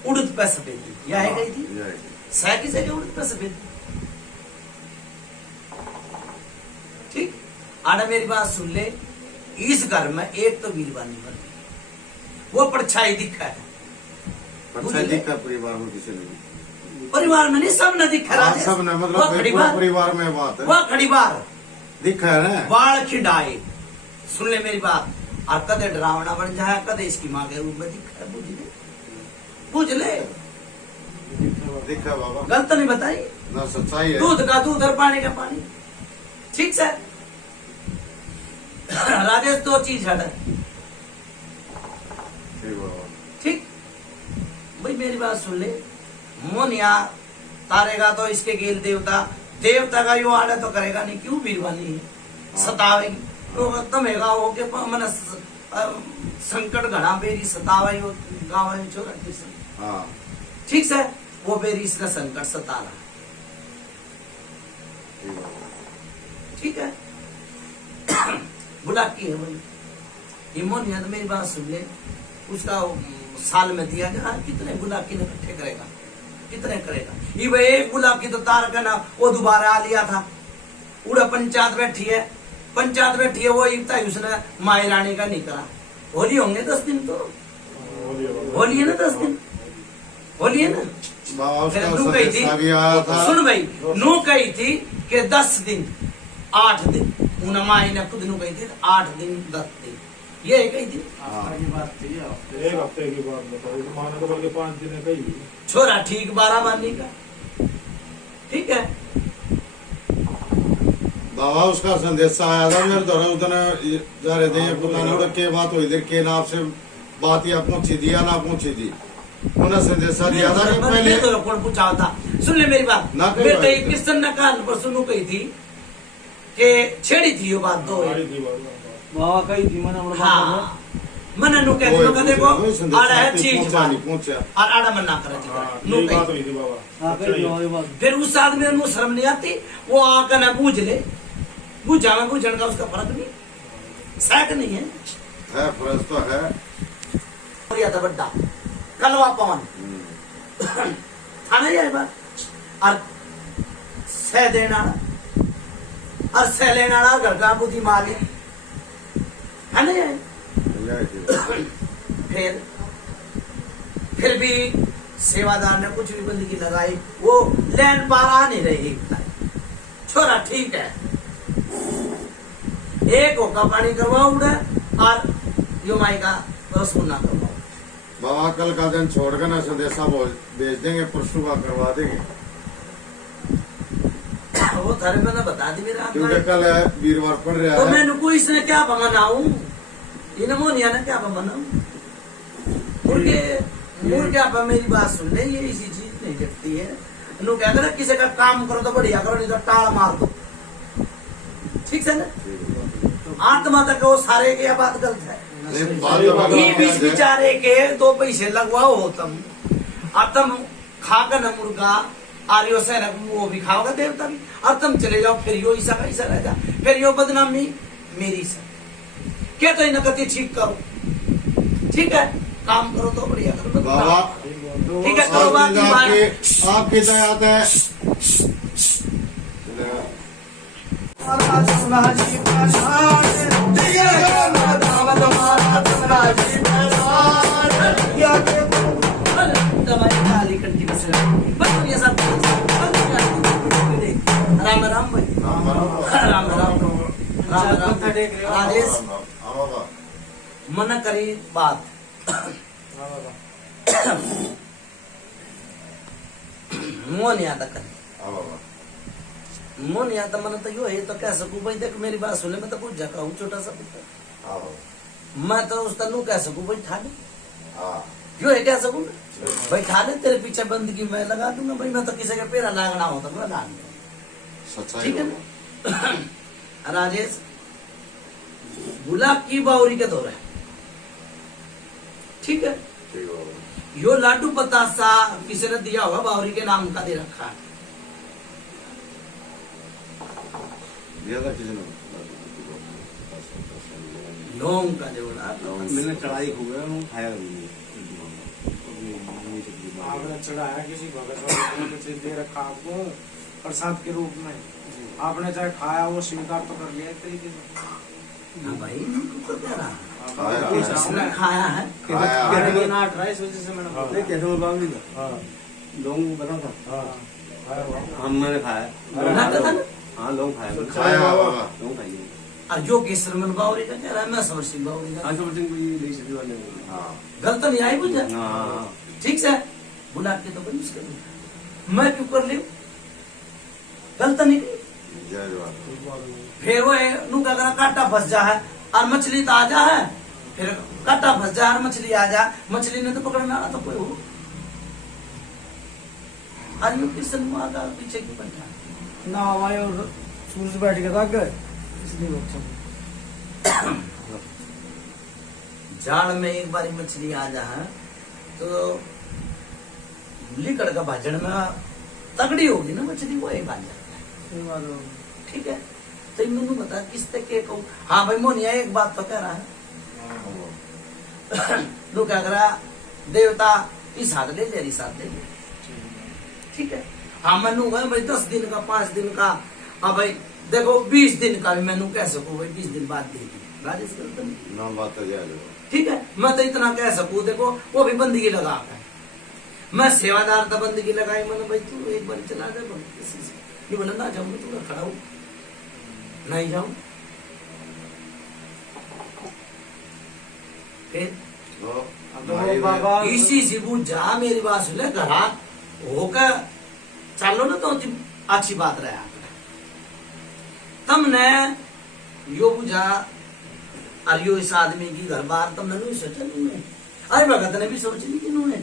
उड़द पे सफेद या है गई थी जय सह की जगह उड़द पे सफेद ठीक आड़ा मेरी बात सुन ले इस घर में एक तो वीरवानी मर गई वो परछाई दिखा है अच्छा दिखा परिवार में किसी ने परिवार में नहीं, सब न दिखा हाँ, राजेश। सब ने वह मतलब खड़ी पूरे बार, परिवार में बात है वह खड़ी बार दिखा है ना बाल खिंडाए, सुन ले मेरी बात, और कदे डरावना बन जाए, कदे इसकी माँ के रूप में दिखा, बुझ ले दिखा बाबा गलत नहीं बताई। ना सच्चाई है दूध का दूध और पानी का पानी, ठीक से राजेश। दो चीज है ठीक बाबा ठीक भाई, मेरी बात सुन ले। मोनिया तारेगा तो इसके गेल देवता, देवता का यो आड़े तो करेगा नहीं, क्यों बीरवानी है सतावेगी तो तमेगा हो के मन संकट घना बेरी सतावे हो गाँव में छोरा हाँ ठीक से, वो बेरी इसका संकट सता रहा, ठीक बाबा ठीक है। बुलाकी है भाई, इमोनिया तो मेरी बात सुन ले, उसका साल में दिया जा, कितने गुलाकी ने इकट्ठे करेगा, कितने करेगा। ये भाई एक गुलाकी तो तार का ना वो दोबारा आ लिया था, उड़ा पंचायत बैठी है, पंचायत बैठी है, वो इतना ही उसने माई रानी का नहीं करा। होली होंगे 10 दिन, तो होली है ना 10 दिन, होली है ना। बाबा फिर उसका नू कही थी, संदेशा भी आया था सुन भाई, नू कही थी कि 10 दिन 8 दिन, उन माई ने खुद नू कही थी 8 दिन 10 दिन, ये कही थी। की बात थी एक हफ्ते की बात बताओ, माना तो बल्कि 5 दिन कही। छोरा ठीक 12 मानने का, ठीक है। बाबा उसका संदेशा आया था मेरे द्वारा उतने जा रहे थे, ये पता नहीं के बात हुई थी के नाम से बात या पहुंची दी या ना पहुंची थी, उन्हें संदेशा दिया था कि पहले तो कौन पूछा था, सुन ले मेरी बात। ना कोई बेटा बात ये नहीं। किशन ने कान पर सुनू कही थी कि छेड़ी थी ये बात दो, हमारी थी बात। बाबा कही थी मैंने बड़ा हाँ मन नु कहते वही लोग देखो वही संदेशा आड़ा है थी, चीज पहुंचा नहीं पहुंचा और आड़ा मना करे हाँ, नु यही बात कही। हुई थी बाबा। हाँ अच्छा कही ही। बाबा ये बात फिर उस आदमी नु शर्म नहीं आती, वो आकर ना बूझ ले, बूझा में बूझण का उसका फर्क नहीं, सैक नहीं है। है फर्ज तो है और था बड्डा कलवा पवन थाना ही है बात, और सह देना और सह लेना घर का बुद्धि माली है नहीं है। फिर भी सेवादार ने कुछ भी बंदगी लगाई, वो लैन पारा नहीं रही। छोरा ठीक है, एक होका पानी करवाओ उड़े और यो माई का रसगुल्ला करवाओ। बाबा कल का दिन छोड़कर ना संदेशा भेज देंगे, परसों का करवा देंगे, वो थारे मैंने बता दी मेरा क्योंकि कल वीरवार पड़ रहा तो है। मैं नुको इसने क्या बनाऊं, इन मोनिया ने क्या बनाऊं, मुर्गे आप मेरी बात सुन ले, ये इसी चीज नहीं देखती है। नु कहते ना किसी का काम करो तो बढ़िया करो, नहीं तो टाल मार दो, ठीक है ना। आत्मा तक वो सारे की बात गलत है। नहीं, बात तो बाबा ये बीच है। बेचारे के 2 पैसे लगवाओ हो तुम, और तुम खाकर न मुर्गा आर्यो से वो भी खाओगे देवता भी, और तुम चले जाओ फिर यो ऐसा कैसा रह जा, फिर यो बदनामी मेरी से क्या तो इन कति ठीक करो, ठीक है काम करो तो बढ़िया करो बाबा ठीक है करो बात की बात। आपकी दया है। राम राम भाई, राम राम राम राम राजेश हाँ बाबा मन करी बात मोन याद कर, हाँ बाबा मोन याद मन तो यो है तो कह सकूं भाई देख मेरी बात सुने, मैं तो पूछ जाता हूँ छोटा सा पुत्र, हाँ बाबा मैं तो उस तनु कह सकूं भाई ठा ले, हाँ क्यों है कह सकूं भाई ठा ले, तेरे पीछे बंदगी मैं लगा दूंगा भाई, मैं तो किसी का पेरा लागना हो तो मैं ला दूंगा, सच्चाई ठीक है बाबा। ना। राजेश गुलाब की बावरी के दौर है, ठीक है। ठीक है बाबा। यो लाडू बतासा किसी ने दिया होगा, बावरी के नाम का दे रखा है। दिया था किसी ने लौंग का जोड़ा, मैंने चढ़ाई हो गया हूँ, खाया नहीं आपने चढ़ाया किसी भगत ने कुछ दे रखा आपको प्रसाद के रूप में, आपने चाहे खाया वो स्वीकार तो कर लिया एक तरीके से। हाँ भाई तो कह रहा इसने खाया है। कहते नाट रहा है, इस वजह से मैंने हाँ। नहीं कहते वो बात नहीं था हाँ लोगों को पता था हाँ खाया बाबा। हमने खाया ना तो था ना। हाँ लोग खाया खाया बाबा लोग खाइए और जो केसर मन बावरी का कह रहा है, मैं समर सिंह बावरी का आज समझ को ये ले सकते वाले हाँ गलत नहीं आई बुझा। हाँ ठीक से बुला के तो बंद कर, मैं क्यों कर लियो, गलत नहीं की। जय जवान फिर वो नू का करा काटा फंस जा है और मछली तो आ जा है, फिर काटा फंस जा और मछली आ जा, मछली ने तो पकड़ना आना तो कोई हो। आज मैं किशन मार का पीछे क्यों बैठा ना हवाई और सूरज बैठ गया था गए, इसलिए बच्चा जाल में एक बारी मछली आ जा है तो लिकड़ का भाजन में तगड़ी होगी ना मछली, वो एक भाज जाता है। ठीक है, तो मैंने बता किस तक के कहूँ। हाँ भाई मोनिया एक बात तो कह रहा है, लोग क्या करा देवता इस हाथ ले ले, इस हाथ ले ले। ठीक है, हाँ मैनू भाई 10 दिन का 5 दिन का, हाँ भाई देखो 20 दिन का भी मैनू कह सकूँ भाई 20 दिन बाद देगी राजेश गलत नहीं। नाम बात तो जय जवान ठीक है, मैं तो इतना कह सकूँ, देखो वो भी बंदगी लगा कर, मैं सेवादार था बंदगी लगाई, मैंने भाई तू एक बार चला जा किसी से, ये बोला ना जाऊंगा तो खड़ा हूँ नहीं जाऊं। फिर तो तो बाबा इसी से बुझा मेरी बात सुन ले, घर होकर चलो ना तो अच्छी बात रहा। तुमने यो बुझा और यो इस आदमी की घर बार तुमने नहीं सोचा, नहीं अरे भगत ने भी सोच ली कि उन्होंने,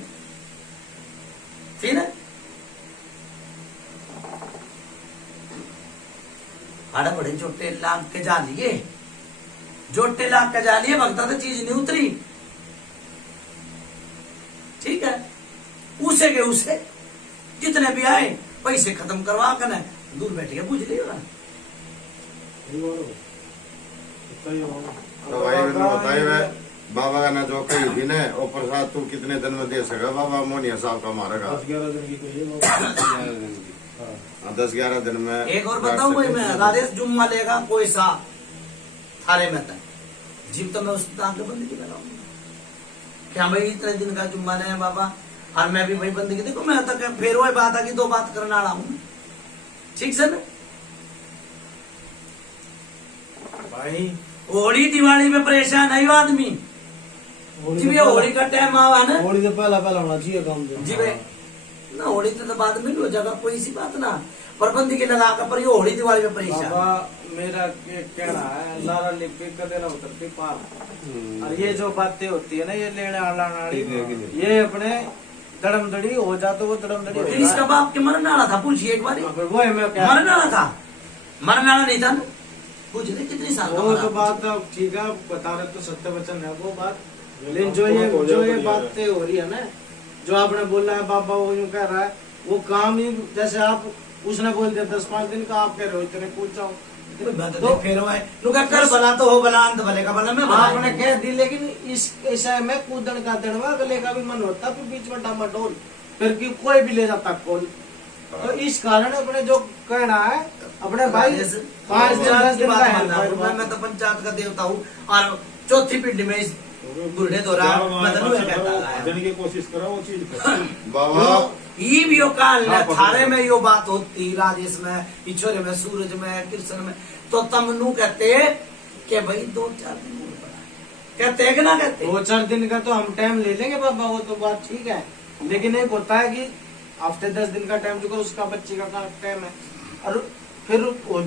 ठीक है आड़े बड़े जोटे लाग के जा लिए, जोटे लाग के जा लिए, भगता तो चीज नहीं उतरी। ठीक है, उसे के उसे जितने भी आए पैसे खत्म करवा कर दूर बैठ के बुझ लियो ना। तो भाई मैंने बताई वे बाबा का ना जो कही भी ने वो प्रसाद तू कितने दिन में दे सका बाबा मोनिया साहब का मारेगा 10-11 दिन की कोई है बाबा। हाँ 10-11 दिन में एक और बताऊं भाई, मैं राजेश जुम्मा लेगा कोई सा थारे में तक जिम तो मैं उसकी ताक बंदगी लगाऊंगा क्या भाई, इतने दिन का जुम्मा नहीं है बाबा, और मैं भी भाई बंदगी देखो मैं तक फिर वही बात है कि 2 बात करने वाला हूँ। ठीक से ना भाई होली दिवाली में परेशान है यो आदमी जी भैया, होली का टाइम आवा ना होली तो पहला होना चाहिए काम तो। जी भाई ना, होली तो बाद में भी हो जाएगा कोई सी बात ना, पर बंदगी लगा कर पर ये होली दिवाली में परेशान। बाबा मेरा कहना है लारा लिपि कदे ना उतरती पार, और ये जो बातें होती है ना ये लेने आला नाड़ी, ये अपने दड़मदड़ी हो जा तो वो दड़मदड़ी फिर इसका बाप के मरने वाला था, पूछिए एक बार, वो है मैं क्या मरने वाला था, मरने वाला नहीं था ना, पूछ ले कितनी साल का वो मरा तो था? बात अब ठीक है बता रहे तो सत्य वचन है वो बात, लेकिन जो ये बातें हो रही है ना, जो आपने बोला है बाबा वो यूं कह रहा है, वो काम ही जैसे आप उसने बोल दिया 10-5 दिन का, आप कह रहे हो इतने पूछ जाओ तो फिर लुका कर भला तो हो भला, अंत भले का भला मैं भला आपने कह दी, लेकिन इस ऐसा में कूदन का दड़वा अगले का भी मन होता फिर बीच में डामाडोल, फिर की कोई भी ले जाता कौन, तो इस कारण अपने जो कहना है अपने भाई 5 दिन 10 दिन का है, मैं तो पंचायत का देवता हूँ और चौथी पीढ़ी में इस बुढ़े दौरा मैं तो नहीं कहता है। देने की कोशिश करो वो चीज करो। बाबा ये भी यो काल हाँ, थारे में यो बात होती, राजेश में, ईश्वर में, सूरज में, कृष्ण में, तो तम नू कहते कि भाई 2-4 दिन और पड़ा, कहते है कि ना कहते? 2-4 दिन का तो हम टाइम ले लेंगे बाबा, वो तो बात ठीक है, लेकिन एक होता है कि हफ्ते 10 दिन का टाइम जो उसका बच्चे का टाइम है, और फिर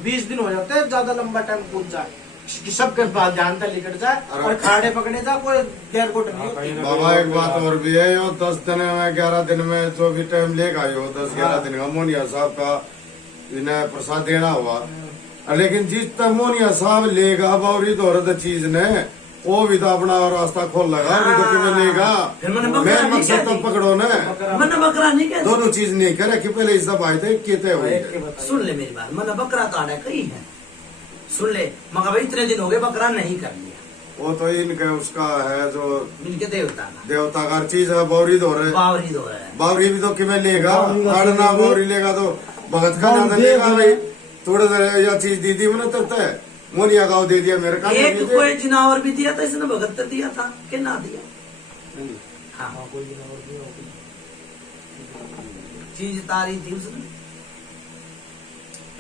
20 दिन हो जाते हैं, ज्यादा लंबा टाइम कूद जाए कि सबके पास जानता लिकट जाए और खाड़े पकड़े जाए, कोई देर को नहीं। बाबा एक बात और भी है, यो 10 दिन में 11 दिन में जो भी टाइम लेगा यो 10-11 दिन का मोनिया साहब का इन्हें प्रसाद देना हुआ, लेकिन जिस तक मोनिया साहब लेगा बावरी दौरत चीज ने वो भी तो अपना रास्ता खोल लगा, भी तो किमें लेगा, फिर मैंने बकरा मैं नहीं मकसद तो कहती। पकड़ो न, मैंने बकरा नहीं कहती, दोनों चीज नहीं करे कि पहले इस दफा आए थे कहते हुए सुन ले मेरी बात, मैंने बकरा तो आड़ा कही है, सुन ले, मगर भाई इतने दिन हो गए बकरा नहीं कर लिया, वो तो इनके उसका है जो इनके देवता का देवता का चीज है बावरी दौरे, बावरी दो है। बावरी भी तो किमें लेगा, आड़ना बावरी लेगा तो भगत का नाम लेगा भाई, थोड़े देर यह चीज दीदी मैंने तब है मोनिया गाँव दे दिया मेरे का एक कोई जिनावर भी दिया था इसने भगत दिया था कि ना दिया। हाँ हाँ कोई दिन और भी होगी। चीज तारी थी उसने।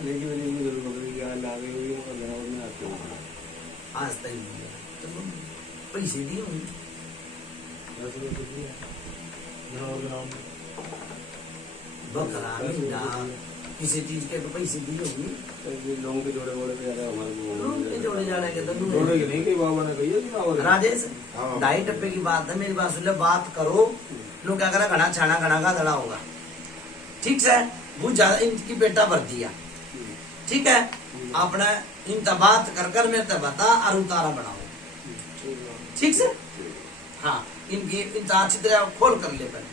लेकिन मेरी जरूर बकरी की हाल आ गई होगी, मगर जनावर में आते हो आज तक नहीं दिया। चलो पैसे दिए होंगे। 10 रुपये दिए जनावर के नाम पे। बकरा मीना किसी चीज के तो पैसे दिए होंगे। लोगों के जोड़े वोड़े पे ज्यादा हमारे लोग के जोड़े जाने के तो जोड़े की नहीं, कई बाबा ने कही है जनावर की। राजेश हाँ। 2.5 टप्पे की बात है, मेरी बात सुन ले, बात करो। लोग क्या करा, घना छाना घना का धड़ा होगा। ठीक है, वो ज्यादा इनकी बेटा भर दिया। ठीक है, अपने इनका बात कर कर मेरे तक बता और उतारा बनाओ। ठीक है, हाँ इनकी इनका अच्छी तरह खोल कर ले पहले।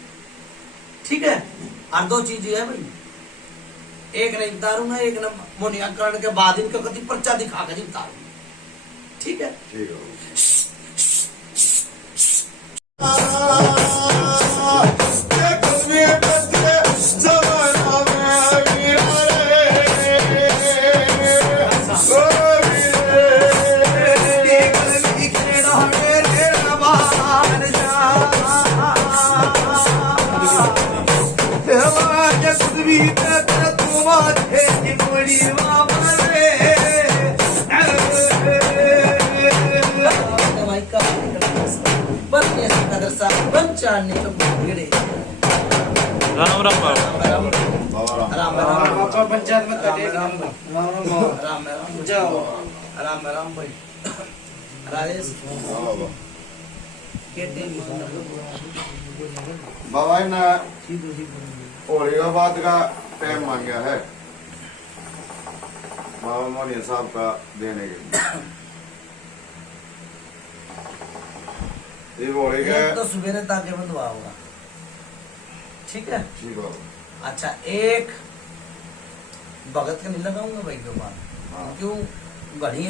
ठीक है, और 2 चीज है भाई, एक नहीं उतारूंगा, एक न मोनिया करण के बाद इनका कति पर्चा दिखा कर उतारूंगा। ठीक है, ठीक है राम राम बाबा। बाबा राम। राम राम पापा पंचायत में कटे राम राम राम जाओ राम राम भाई। राजेश हाँ बाबा। कहते हैं बाबा ने होली का बाद का टाइम मांगा है बाबा मोनिया साहब का देने के लिए। ये होली का एक तो सवेरे ताके बंधवा होगा। ठीक है, ठीक बाबा। अच्छा एक भगत का नहीं लगाऊंगा भाई के बाद। हाँ। क्यों घड़ी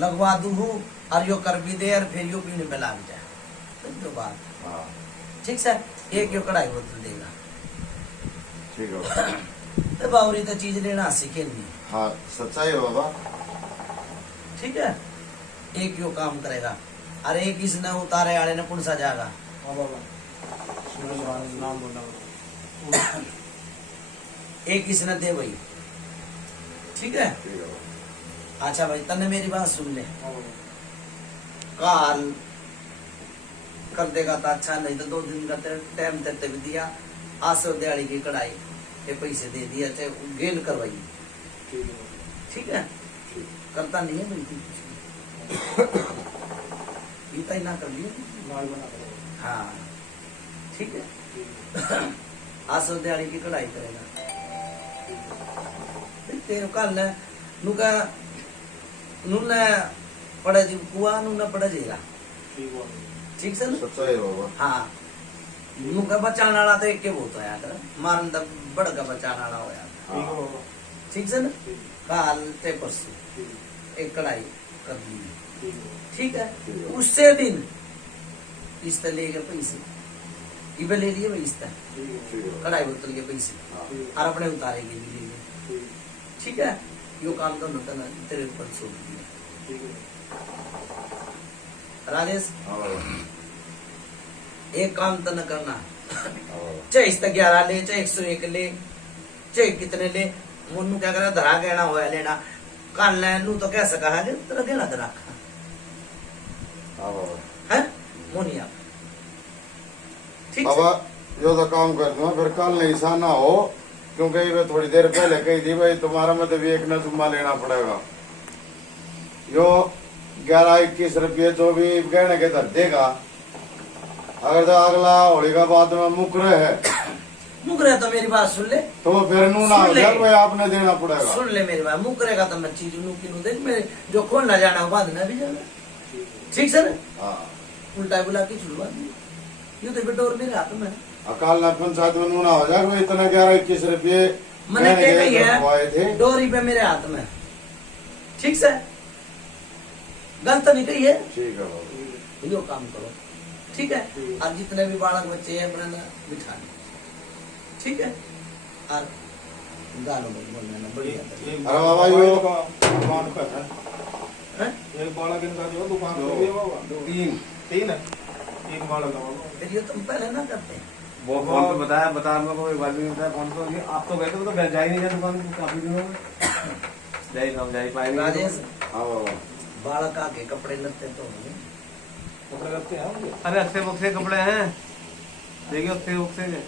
लगवा दू और यो कर भी दे और फिर यो पीने पे लाग जाए तो बात। हाँ ठीक है, एक यो कढ़ाई बोतल देगा ठीक है बाबा। तो बावरी तो चीज लेना सीखे नहीं। हाँ सच्चाई है बाबा। ठीक है, एक यो काम करेगा और एक इसने उतारे आड़े ने पुनसा जाएगा। हाँ बाबा नाम बोलना एक इसने दे भाई। ठीक है, ठीक है बाबा। अच्छा भाई तने मेरी बात सुन ले। काल कर देगा तो अच्छा, नहीं तो 2 दिन का टाइम देते भी दिया। आसो दिहाड़ी की कढ़ाई ये पैसे दे दिया, चाहे गेल करवाई। ठीक है, करता नहीं है बिल्कुल इतना ही ना कर लिया। हाँ ठीक है, आसो दिहाड़ी की कढ़ाई करेगा। तेरे कल नुका नुना पड़ा जी कुआ नुना पड़ा जेगा। ठीक से ना? सच्चाई है बाबा। हाँ नुका बचाने वाला तो एक के बहुत होया कर, मारन तब बड़ का बचाने वाला होया। ठीक से ना? काल ते परसों एक कढ़ाई कर दी। ठीक है, उससे दिन इस तरह ले गए पैसे, इबे ले लिए भाई इस तरह ठीक है कढ़ाई बोतल के पैसे हाँ। और अपने उतारेंगे भी ले लिए। ठीक है, यो काम तो होता ना तेरे ऊपर छोड़ दिया। राजेश हाँ बाबा। एक काम तो न करना, हाँ बाबा। चाहे इस 11 ले, चाहे 101 ले, चाहे कितने ले, मुन्नू क्या करे धरा गहना होया लेना कान ले नू तो कैसे कहा ले तेरा गहना धरा हाँ बाबा। है मोनिया। ठीक बाबा यो तो काम कर दूंगा, फिर कल नहीं सा ना हो, क्योंकि ये थोड़ी देर पहले कही थी भाई तुम्हारा मतलब एक न जुम्मा लेना पड़ेगा। यो 11-21 रुपये जो भी गहने के धर देगा, अगर तो अगला होली का बाद में मुकरे है मुकरे तो मेरी बात सुन ले, तो फिर नू ना सुन ले। भाई आपने देना पड़ेगा। सुन ले मेरी बात, मुकरेगा तो मैं चीज नू की नू देख मेरे जो खोल ना जाना बाद ना भी जाना। ठीक से ना? हाँ उल्टा बुला के छुड़वा दी, यूं तो बेटा और मेरे हाथ में है। अकाल ना पंचायत में नू ना हो जाए इतना 11-21 रुपये मैंने क्या कही धरवाए थे। है, डोरी पे मेरे हाथ में। ठीक से, गलत नहीं कही है। ठीक है बाबा। यो काम करो। ठीक है, और जितने भी बालक बच्चे हैं अपने ना बिठा लो। ठीक है, और गालों में बोलना ना बढ़िया एक अरे बाबा, यो- दुकान का है हैं? एक बालक इनका जो दुकान पे भी है बाबा तीन तीन है तीन बालक है बाबा फिर ये तुम पहले ना करते वो फोन पे बता मेरे को एक बार भी नहीं बताया फोन पे आप तो गए थे तो जा ही नहीं गया दुकान पे काफी दिनों में जा ही पाएंगे राजेश हाँ बाबा, बालक आके कपड़े लगते तो होंगे। कपड़े रखते हैं उनके अरे अक्षय बक्से कपड़े हैं देखिए अक्षय बक्से के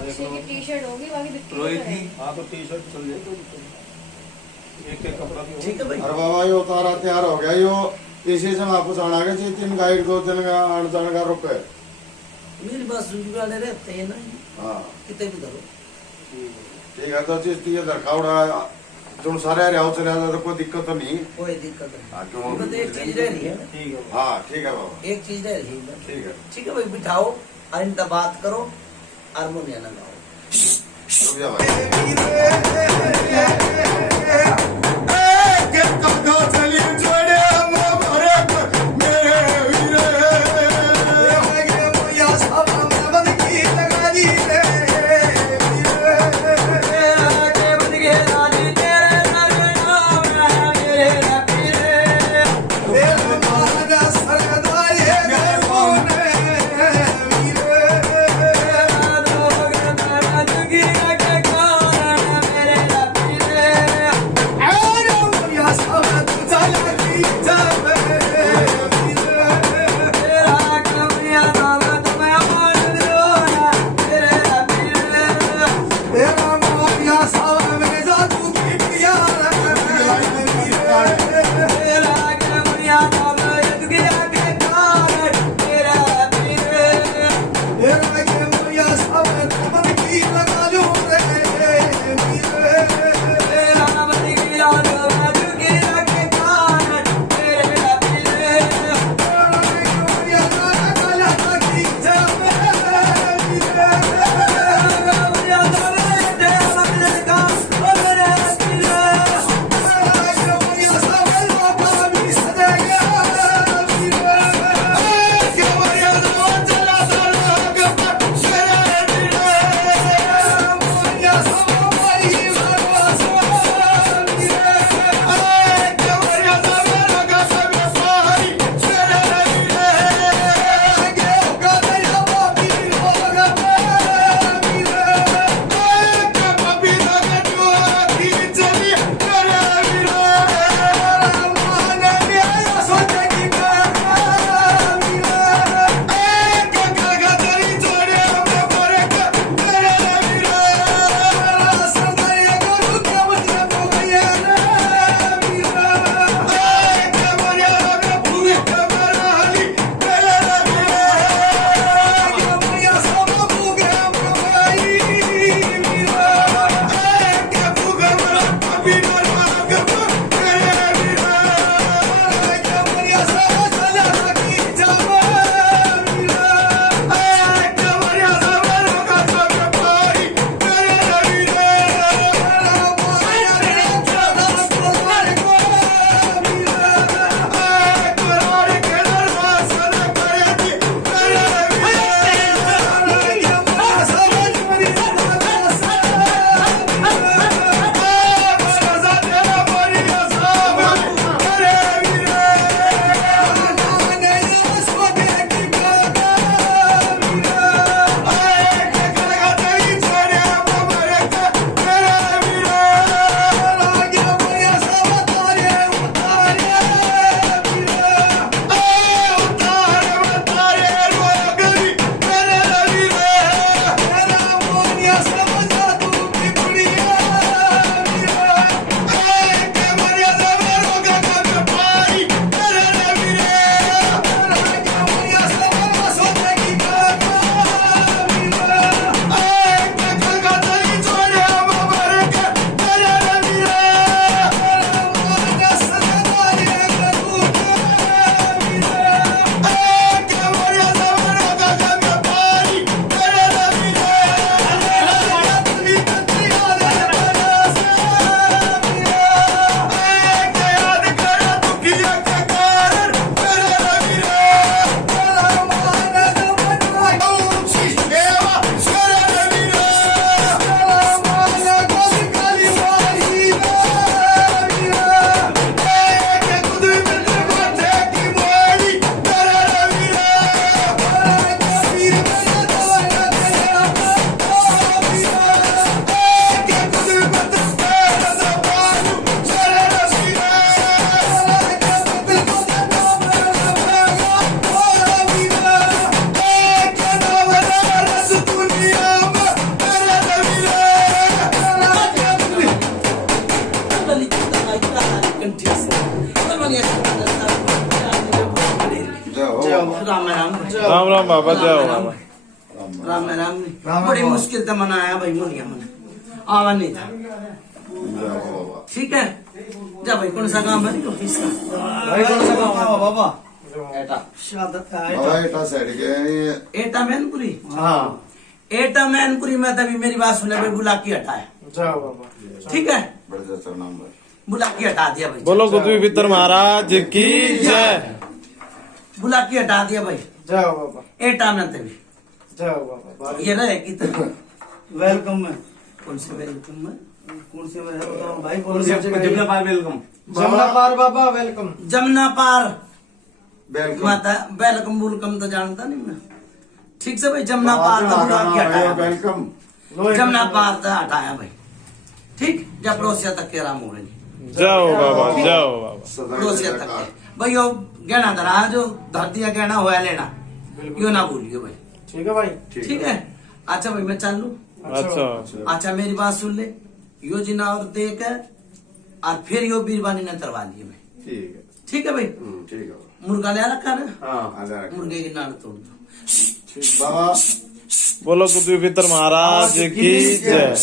अक्षय की टी शर्ट होगी बाकी दिखती रोहित की हाँ तो टी शर्ट चल जाए कोई दिक्कत नहीं। एक एक कपड़ा भी हो। ठीक है भाई। अरे बाबा यो तारा तैयार हो गया यो, इसी से वापस आना के चाहिए 3 गाइड 2 दिन का आन जान का रुपए। मेरी बात सुन वाले रहते हैं ना हाँ कितने भी करो ठीक है, तो चीज ये दरखा उड़ा जो सारे रहा चले जाता तो कोई दिक्कत तो नहीं। कोई दिक्कत नहीं। हाँ, क्यों? बस एक चीज रह रही है ना, ठीक है बाबा। हाँ ठीक है बाबा, एक चीज रह रही है। ठीक है। ठीक है भाई, बिठाओ और इनका बात करो, हारमोनियम लगाओ। रुक जा भाई। मेरे एकदम ठीक से तो बढ़िया जाओ राम राम राम राम बाबा जाओ बाबा राम राम बड़ी मुश्किल से मनाया भाई मुनिया मन आवा नहीं था जाओ बाबा ठीक है जा भाई कौन सा काम है ऑफिस का भाई कौन सा काम है बाबा बाबा एटा साइड के एटा मैनपुरी हाँ एटा मैनपुरी में तभी मेरी बात सुने भाई बुलाकी हटाया जाओ बाबा ठीक है बढ़ जा नंबर बुलाकी हटा दिया भाई बोलो कुतुब पितर महाराज की जय बुलाकी हटा दिया भाई जाओ बाबा एटा में तभी जाओ बाबा ये रहे कि वेलकम में कौन से वेलकम में कौन से में है बताओ भाई कौन से जमुना पार वेलकम जमुना पार बाबा वेलकम जमुना पार वेलकम माता वेलकम बुलकम तो जानता नहीं मैं ठीक से भाई जमुना पार का बुलाकी हटाया भाई। वेलकम जमुना पार का हटाया भाई ठीक जब पड़ोसिया तक के राम हो गई जाओ बाबा जाओ बाबा पड़ोसिया तक के भाई वो गहना धरा जो धरती का गहना हुआ लेना यो ना भूलियो भाई ठीक है भाई ठीक है अच्छा भाई मैं चल लू अच्छा अच्छा मेरी बात सुन ले यो जिना और दे कर और फिर यो बीरबानी ने तरवा दिए भाई ठीक है ठीक है भाई ठीक है मुर्गा ले रखा ना हाँ आजा रख मुर्गे की नाड़ तोड़ दो बाबा बोलो कुतुब पितर महाराज की जय